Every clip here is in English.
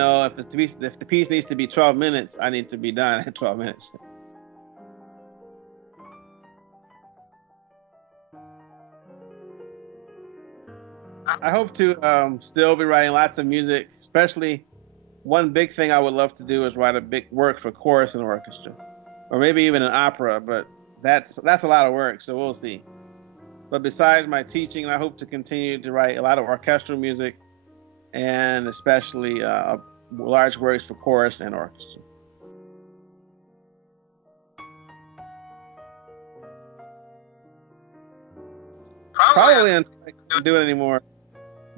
know, if the piece needs to be 12 minutes, I need to be done at 12 minutes. I hope to still be writing lots of music, especially one big thing I would love to do is write a big work for chorus and orchestra, or maybe even an opera, but that's a lot of work, so we'll see. But besides my teaching, I hope to continue to write a lot of orchestral music and especially large works for chorus and orchestra. Probably until I can't do it anymore.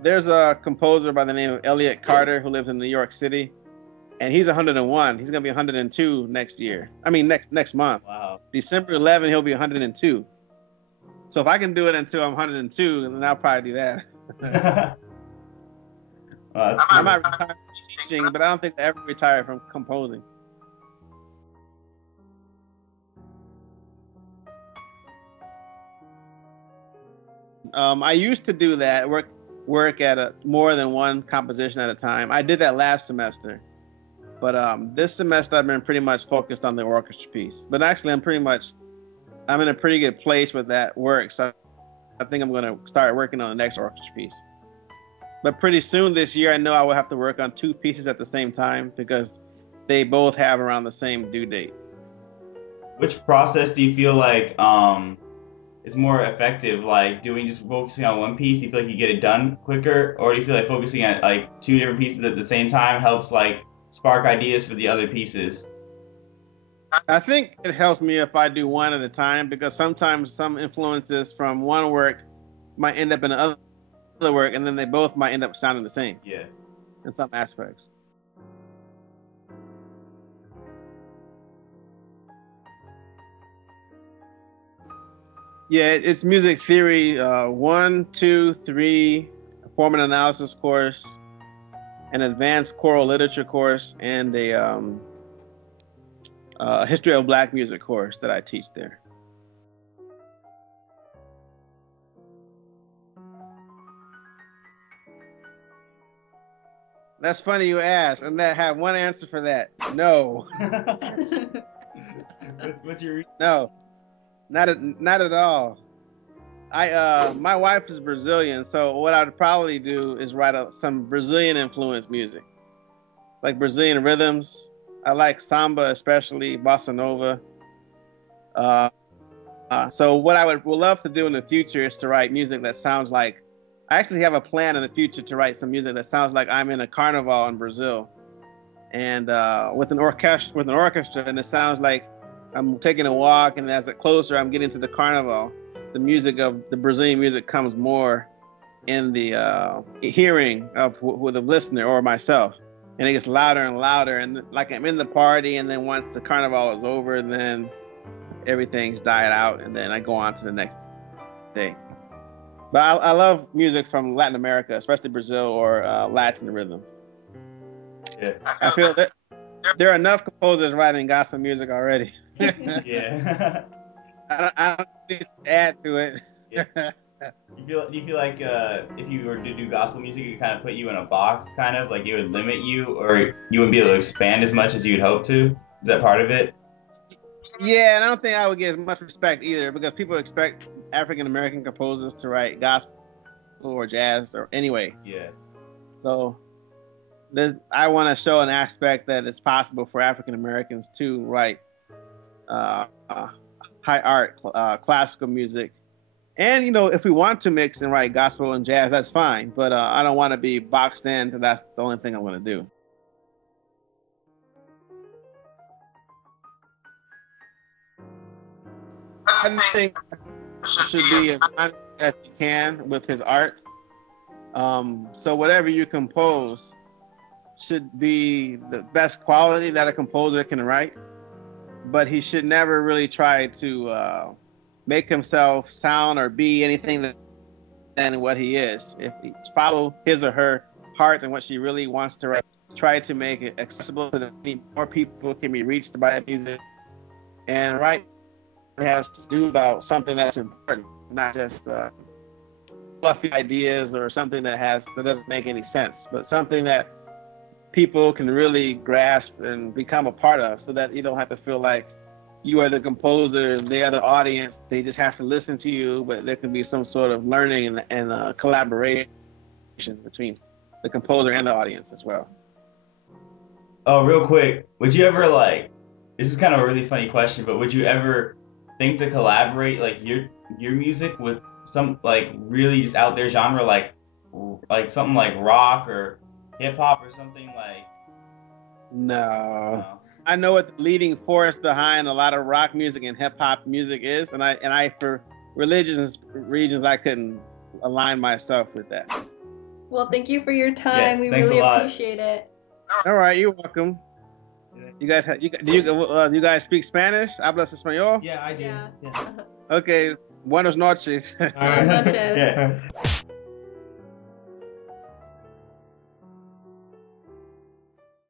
There's a composer by the name of Elliot Carter who lives in New York City, and he's 101. He's gonna be 102 next year. I mean next month. Wow. December 11, he'll be 102. So if I can do it until I'm 102, then I'll probably do that. Well, I might retire from teaching, but I don't think I ever retire from composing. I used to do that, work at more than one composition at a time. I did that last semester, but this semester I've been pretty much focused on the orchestra piece. But actually, I'm in a pretty good place with that work, so I think I'm going to start working on the next orchestra piece. But pretty soon this year, I know I will have to work on two pieces at the same time because they both have around the same due date. Which process do you feel like is more effective? Like doing just focusing on one piece, do you feel like you get it done quicker, or do you feel like focusing on like two different pieces at the same time helps like spark ideas for the other pieces? I think it helps me if I do one at a time because sometimes some influences from one work might end up in the other work, and then they both might end up sounding the same. Yeah. In some aspects. Yeah, it's music theory 1, 2, 3, a form and analysis course, an advanced choral literature course, and a history of black music course that I teach there. That's funny you asked, and I have one answer for that. No. What's your No, not at all. My wife is Brazilian, so what I'd probably do is write some Brazilian influenced music, like Brazilian rhythms. I like samba, especially bossa nova. So what I would love to do in the future is to write music that sounds like. I actually have a plan in the future to write some music that sounds like I'm in a carnival in Brazil, and with an orchestra, and it sounds like I'm taking a walk, and as it closer I'm getting to the carnival, the music of the Brazilian music comes more in the hearing of the listener or myself, and it gets louder and louder, and like I'm in the party, and then once the carnival is over, then everything's died out, and then I go on to the next day. But I love music from Latin America, especially Brazil or Latin rhythm. Yeah. I feel that there are enough composers writing gospel music already. Yeah. I don't need to add to it. Yeah. Do you feel like if you were to do gospel music, it kind of put you in a box, kind of like it would limit you, or you wouldn't be able to expand as much as you'd hope to? Is that part of it? Yeah, and I don't think I would get as much respect either because people expect African American composers to write gospel or jazz or anyway. Yeah. So I want to show an aspect that it's possible for African Americans to write uh, uh, high art, classical music. And, if we want to mix and write gospel and jazz, that's fine. But I don't want to be boxed in, so that's the only thing I want to do. I think should be as honest as he can with his art. So whatever you compose should be the best quality that a composer can write. But he should never really try to make himself sound or be anything than what he is. If he follow his or her heart and what she really wants to write, try to make it accessible so that more people can be reached by that music. And write has to do about something that's important, not just fluffy ideas or something that doesn't make any sense, but something that people can really grasp and become a part of, so that you don't have to feel like you are the composer and they are the audience. They just have to listen to you, but there can be some sort of learning and collaboration between the composer and the audience as well. Oh, real quick, would you ever like? This is kind of a really funny question, but would you ever think to collaborate like your music with some like really just out there genre like something like rock or hip hop or something like? No. No. I know what the leading force behind a lot of rock music and hip hop music is, and I for religious reasons I couldn't align myself with that. Well, thank you for your time. Yeah, We thanks really a lot. appreciate it. All right, you're welcome. You guys, do you guys speak Spanish? ¿Hablas español? Yeah, I do. Yeah. Yeah. Okay, buenas noches. All Buenas right. noches. Yeah.